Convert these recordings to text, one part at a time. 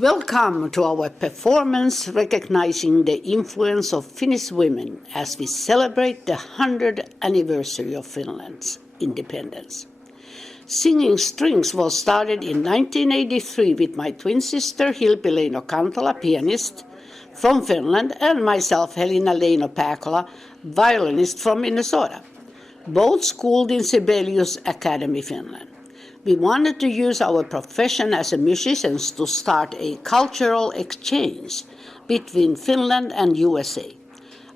Welcome to our performance recognizing the influence of Finnish women as we celebrate the 100th anniversary of Finland's independence. Singing Strings was started in 1983 with my twin sister Hilpi Leino Kantola, pianist from Finland, and myself Helena Leino Jaakkola, violinist from Minnesota, both schooled in Sibelius Academy, Finland. We wanted to use our profession as musicians to start a cultural exchange between Finland and USA.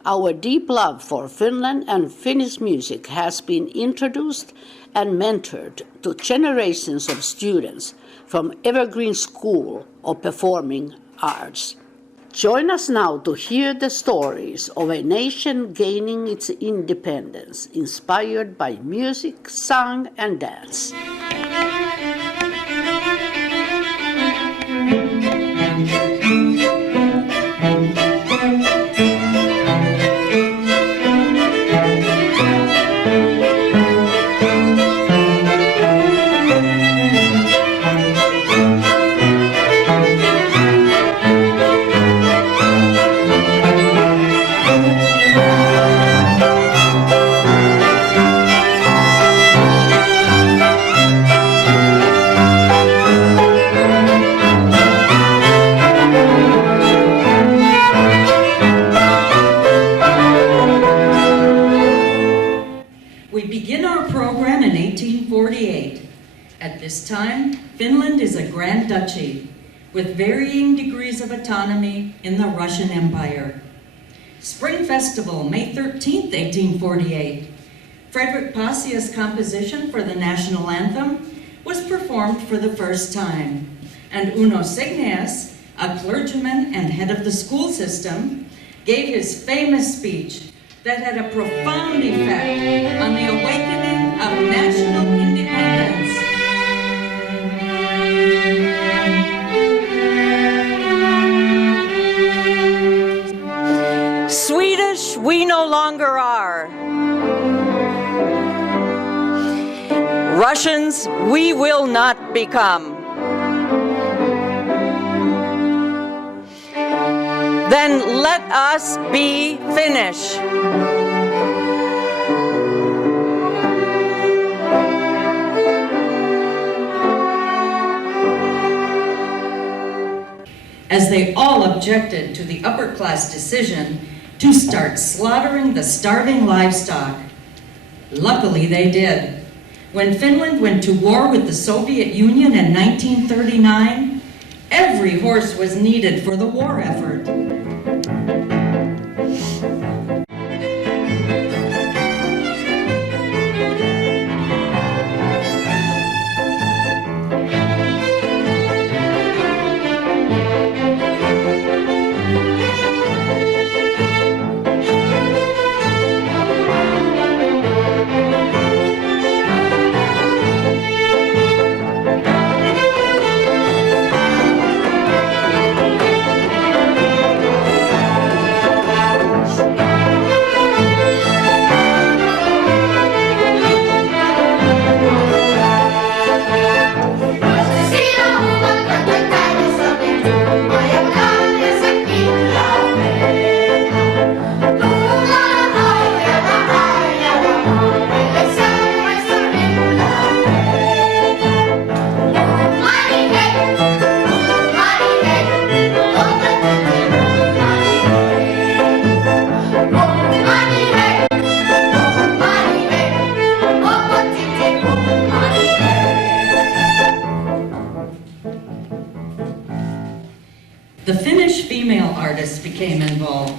Our deep love for Finland and Finnish music has been introduced and mentored to generations of students from Evergreen School of Performing Arts. Join us now to hear the stories of a nation gaining its independence, inspired by music, song, and dance. At this time, Finland is a Grand Duchy with varying degrees of autonomy in the Russian Empire. Spring Festival, May 13th, 1848. Frederick Passia's composition for the national anthem was performed for the first time, and Uno Segneas, a clergyman and head of the school system, gave his famous speech that had a profound effect on the awakening of national independence. Swedish, we no longer are. Russians, we will not become. Then let us be Finnish. As they all objected to the upper class decision to start slaughtering the starving livestock. Luckily they did. When Finland went to war with the Soviet Union in 1939, every horse was needed for the war effort. The Finnish female artists became involved.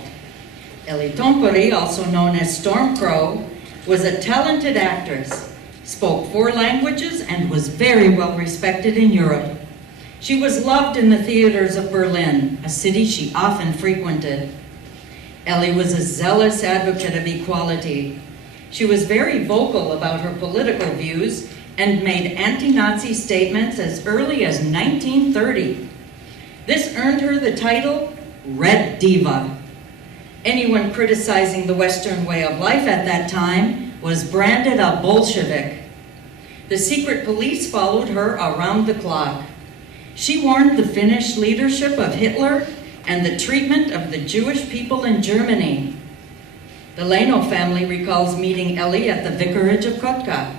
Elli Tompori, also known as Storm Crow, was a talented actress, spoke 4 languages, and was very well respected in Europe. She was loved in the theaters of Berlin, a city she often frequented. Elli was a zealous advocate of equality. She was very vocal about her political views and made anti-Nazi statements as early as 1930. This earned her the title Red Diva. Anyone criticizing the Western way of life at that time was branded a Bolshevik. The secret police followed her around the clock. She warned the Finnish leadership of Hitler and the treatment of the Jewish people in Germany. The Leno family recalls meeting Ellie at the vicarage of Kotka.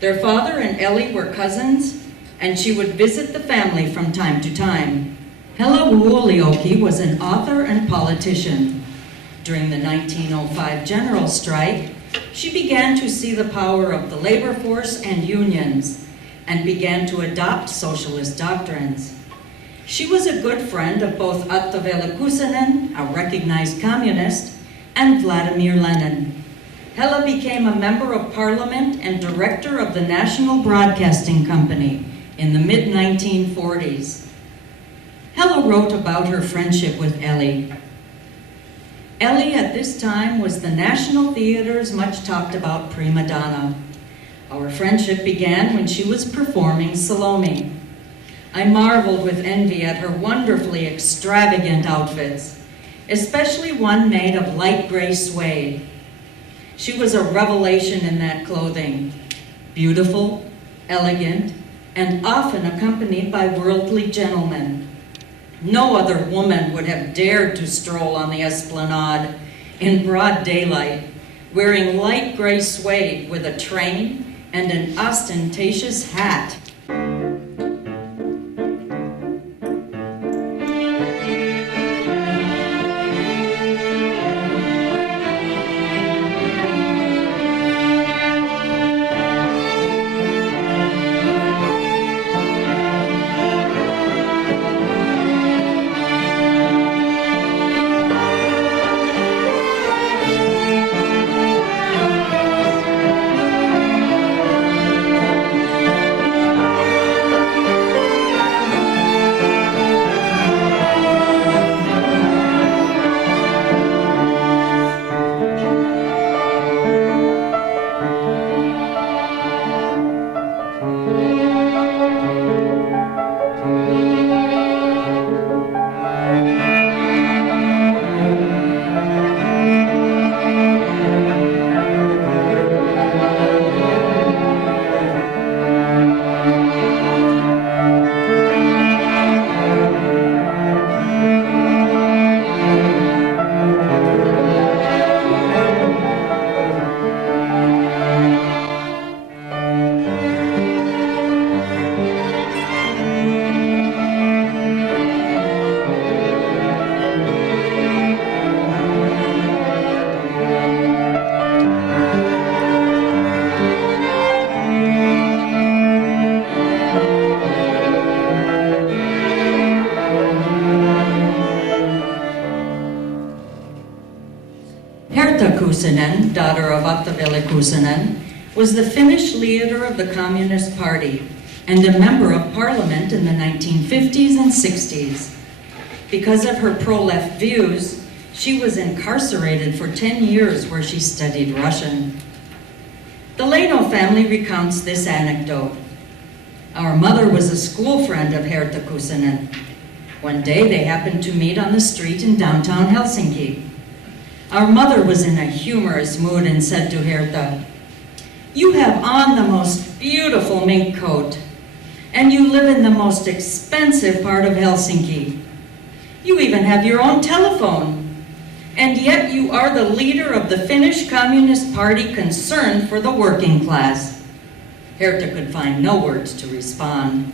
Their father and Ellie were cousins, and she would visit the family from time to time. Hella Wuolioki was an author and politician. During the 1905 general strike, she began to see the power of the labor force and unions, and began to adopt socialist doctrines. She was a good friend of both Atte Välikkönen, a recognized communist, and Vladimir Lenin. Hella became a member of parliament and director of the National Broadcasting Company in the mid-1940s. Hella wrote about her friendship with Ellie. Ellie at this time was the National Theatre's much talked about prima donna. Our friendship began when she was performing Salome. I marveled with envy at her wonderfully extravagant outfits, especially one made of light gray suede. She was a revelation in that clothing, beautiful, elegant, and often accompanied by worldly gentlemen. No other woman would have dared to stroll on the esplanade in broad daylight, wearing light gray suede with a train and an ostentatious hat. Kuusinen, daughter of Atte Välikkönen, was the Finnish leader of the Communist Party and a member of parliament in the 1950s and 60s. Because of her pro-left views, she was incarcerated for 10 years where she studied Russian. The Leno family recounts this anecdote. Our mother was a school friend of Herta Kuusinen. One day they happened to meet on the street in downtown Helsinki. Our mother was in a humorous mood and said to Herta, "You have on the most beautiful mink coat, and you live in the most expensive part of Helsinki. You even have your own telephone, and yet you are the leader of the Finnish Communist Party concerned for the working class." Herta could find no words to respond.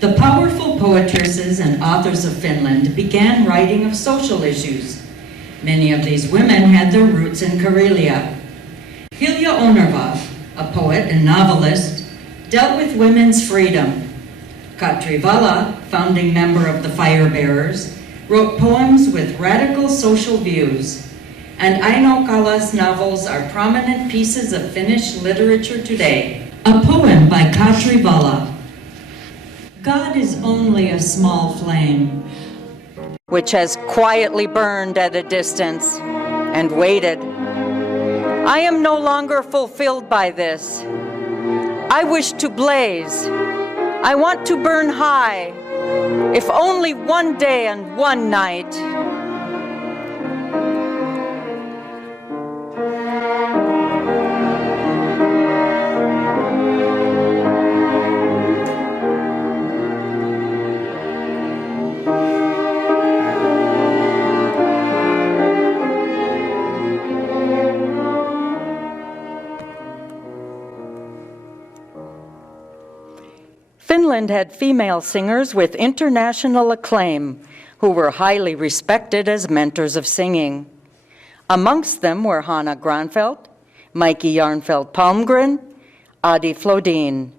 The powerful poetresses and authors of Finland began writing of social issues. Many of these women had their roots in Karelia. Hilja Onerva, a poet and novelist, dealt with women's freedom. Katri Vala, founding member of the Fire Bearers, wrote poems with radical social views, and Jaakkolas novels are prominent pieces of Finnish literature today. A poem by Katri Vala. God is only a small flame, which has quietly burned at a distance and waited. I am no longer fulfilled by this. I wish to blaze. I want to burn high, if only one day and one night. Finland had female singers with international acclaim who were highly respected as mentors of singing. Amongst them were Hanna Granfeldt, Mikey Jarnfeldt Palmgren, Adi Flodin.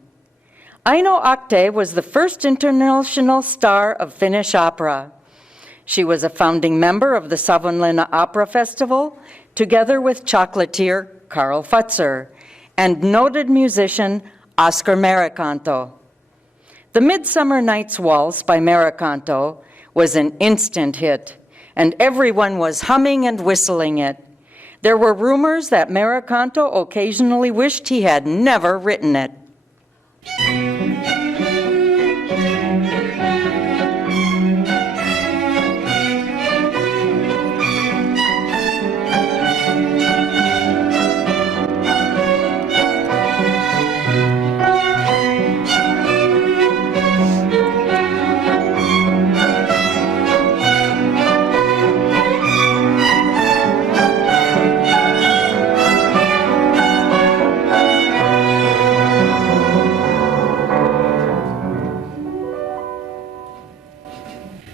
Aino Akte was the first international star of Finnish opera. She was a founding member of the Savonlinna Opera Festival, together with chocolatier Karl Futzer and noted musician Oscar Merikanto. The Midsummer Night's Waltz by Merikanto was an instant hit, and everyone was humming and whistling it. There were rumors that Merikanto occasionally wished he had never written it.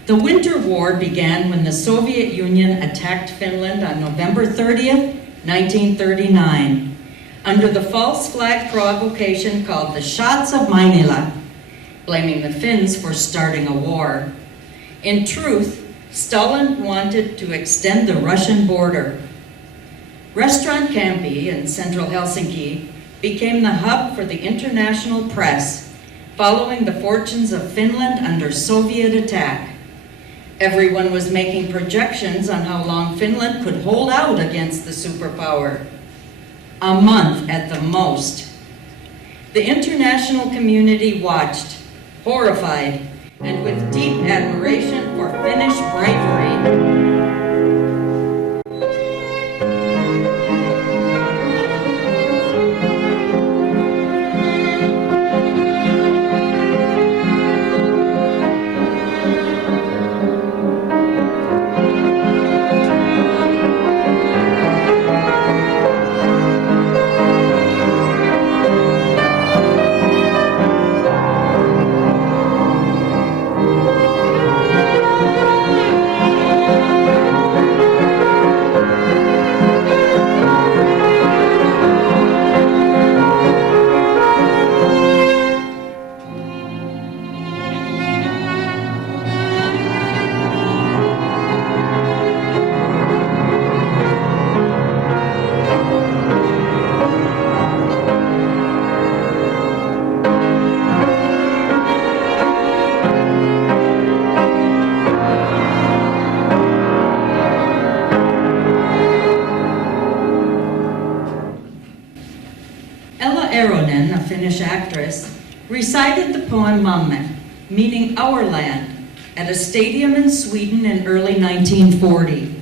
The Winter War began when the Soviet Union attacked Finland on November 30th, 1939, under the false flag provocation called the Shots of Mainila, blaming the Finns for starting a war. In truth, Stalin wanted to extend the Russian border. Restaurant Campi in central Helsinki became the hub for the international press, following the fortunes of Finland under Soviet attack. Everyone was making projections on how long Finland could hold out against the superpower. A month at the most. The international community watched, horrified, and with deep admiration for Finnish bravery. Finnish actress, recited the poem Mamme, meaning our land, at a stadium in Sweden in early 1940.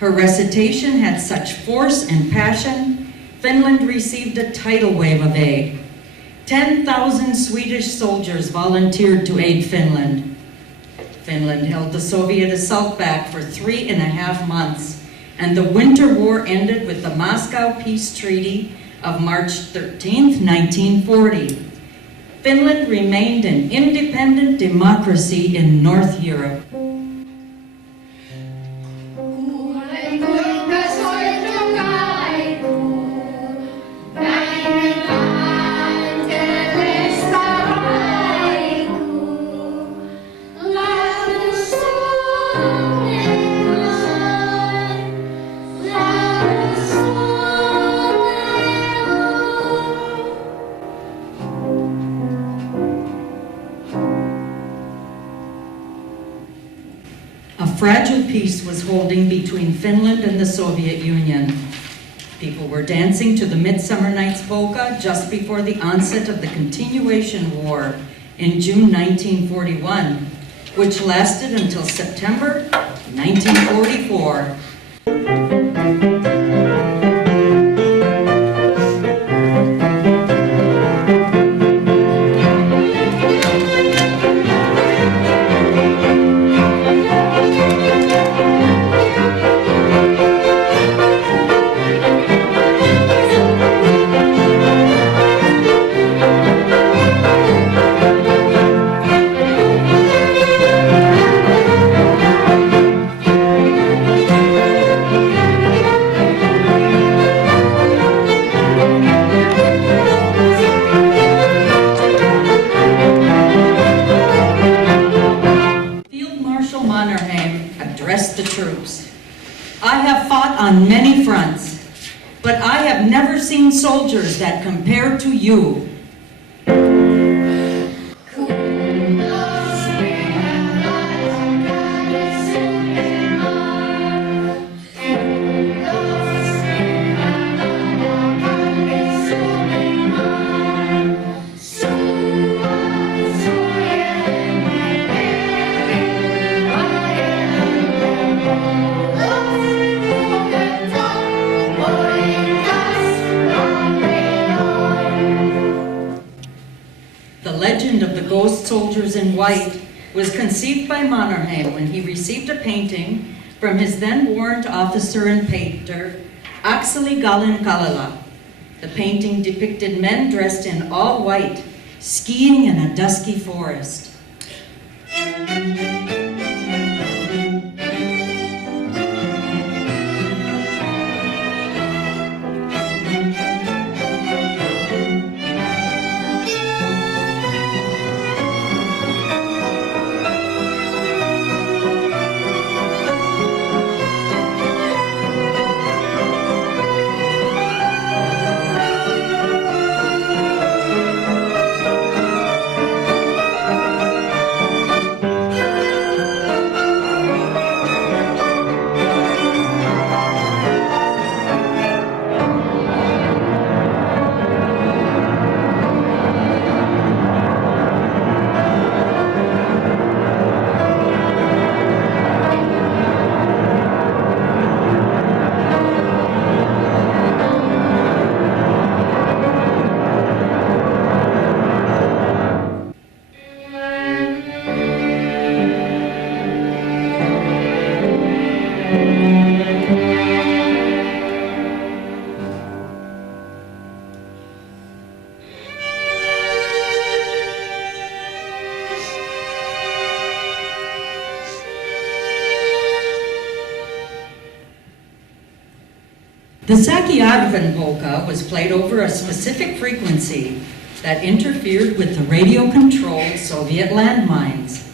Her recitation had such force and passion, Finland received a tidal wave of aid. 10,000 Swedish soldiers volunteered to aid Finland. Finland held the Soviet assault back for 3.5 months, and the Winter War ended with the Moscow Peace Treaty of March 13, 1940. Finland remained an independent democracy in North Europe. Oh A fragile peace was holding between Finland and the Soviet Union. People were dancing to the Midsummer Night's Polka just before the onset of the Continuation War in June 1941, which lasted until September 1944. The troops. I have fought on many fronts, but I have never seen soldiers that compare to you. Ghost Soldiers in White was conceived by Mannerheim when he received a painting from his then warrant officer and painter, Akseli Gallen-Kallela. The painting depicted men dressed in all white, skiing in a dusky forest. The Sakiarven polka was played over a specific frequency that interfered with the radio-controlled Soviet landmines.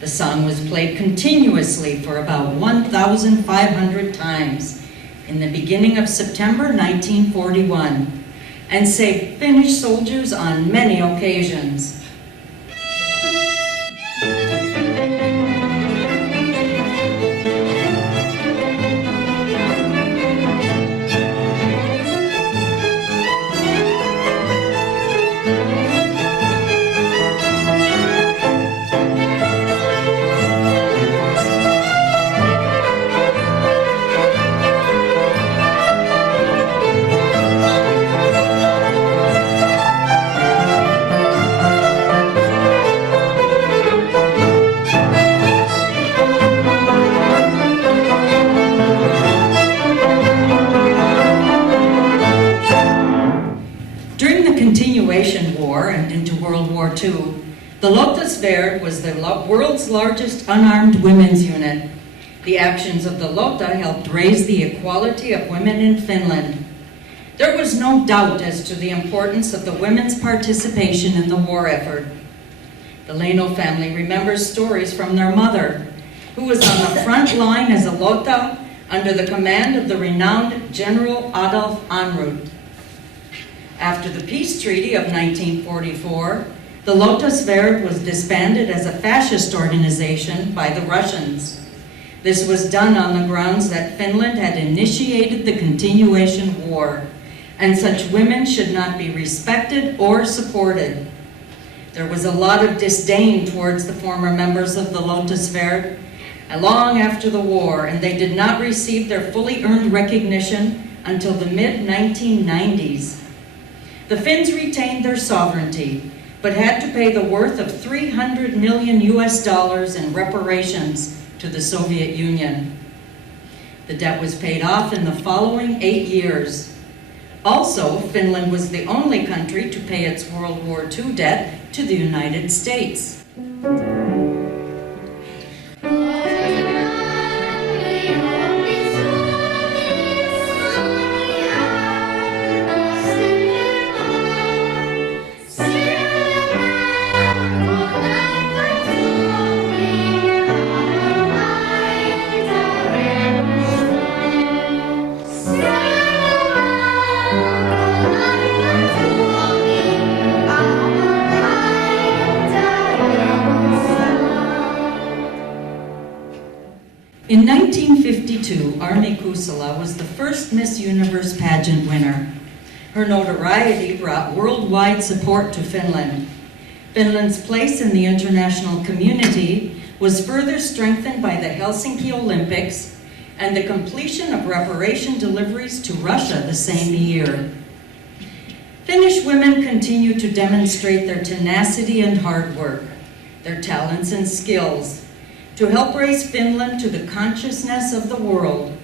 The song was played continuously for about 1,500 times in the beginning of September 1941 and saved Finnish soldiers on many occasions. War and into World War II, the Lotta Svärd was the world's largest unarmed women's unit. The actions of the Lotta helped raise the equality of women in Finland. There was no doubt as to the importance of the women's participation in the war effort. The Leno family remembers stories from their mother, who was on the front line as a Lotta under the command of the renowned General Adolf Ehrnrooth. After the peace treaty of 1944, the Lotta Svärd was disbanded as a fascist organization by the Russians. This was done on the grounds that Finland had initiated the continuation war, and such women should not be respected or supported. There was a lot of disdain towards the former members of the Lotus Verde long after the war, and they did not receive their fully earned recognition until the mid-1990s. The Finns retained their sovereignty, but had to pay the worth of $300 million in reparations to the Soviet Union. The debt was paid off in the following 8 years. Also, Finland was the only country to pay its World War II debt to the United States. In 1952, Armi Kusala was the first Miss Universe pageant winner. Her notoriety brought worldwide support to Finland. Finland's place in the international community was further strengthened by the Helsinki Olympics and the completion of reparation deliveries to Russia the same year. Finnish women continue to demonstrate their tenacity and hard work, their talents and skills, to help raise Finland to the consciousness of the world.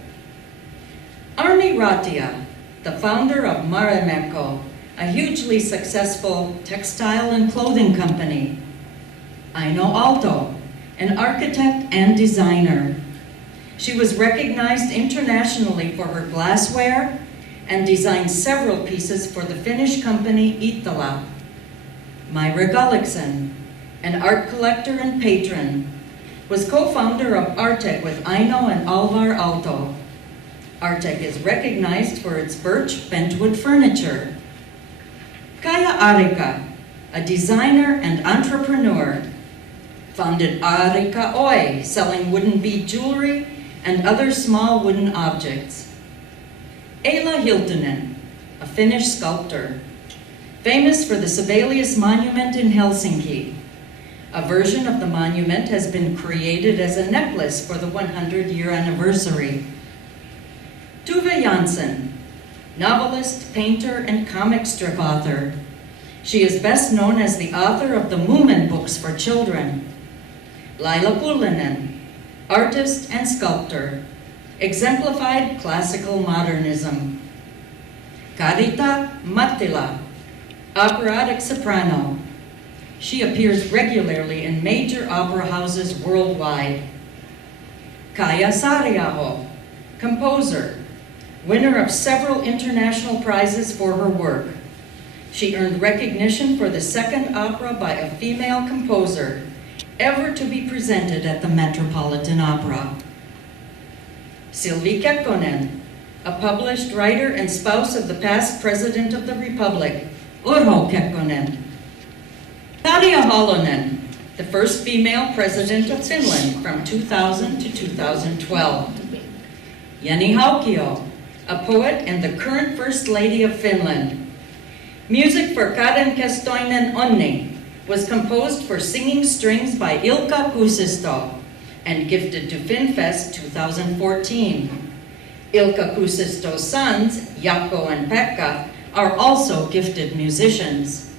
Armi Ratia, the founder of Marimekko, a hugely successful textile and clothing company. Aino Aalto, an architect and designer. She was recognized internationally for her glassware and designed several pieces for the Finnish company Iittala. Myra Gullikson, an art collector and patron, was co-founder of Artek with Aino and Alvar Aalto. Artek is recognized for its birch bentwood furniture. Kaija Arika, a designer and entrepreneur, founded Arika Oy, selling wooden bead jewelry and other small wooden objects. Eila Hiltunen, a Finnish sculptor, famous for the Sibelius Monument in Helsinki. A version of the monument has been created as a necklace for the 100-year anniversary. Tuve Jansson, novelist, painter, and comic strip author. She is best known as the author of the Moomin books for children. Laila Pulinen, artist and sculptor, exemplified classical modernism. Karita Mattila, operatic soprano. She appears regularly in major opera houses worldwide. Kaija Saariaho, composer, winner of several international prizes for her work. She earned recognition for the second opera by a female composer ever to be presented at the Metropolitan Opera. Silvi Kekkonen, a published writer and spouse of the past President of the Republic, Urho Kekkonen. Tarja Halonen, the first female president of Finland from 2000 to 2012. Jenny Haukio, a poet and the current First Lady of Finland. Music for Karen Kestoinen Onni was composed for singing strings by Ilkka Kuusisto and gifted to FinFest 2014. Ilkka Kuusisto's sons, Jaakko and Pekka, are also gifted musicians.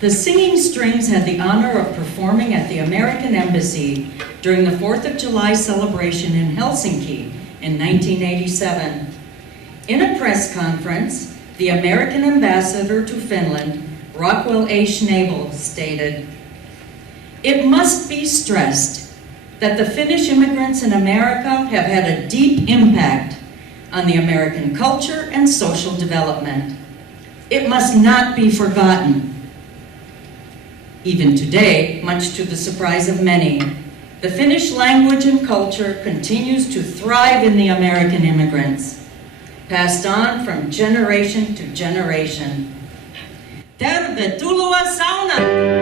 The Singing Strings had the honor of performing at the American Embassy during the 4th of July celebration in Helsinki in 1987. In a press conference, the American ambassador to Finland, Rockwell A. Schnabel, stated, "It must be stressed that the Finnish immigrants in America have had a deep impact on the American culture and social development. It must not be forgotten." Even today, much to the surprise of many, the Finnish language and culture continues to thrive in the American immigrants, passed on from generation to generation. Tervetuloa saunaan!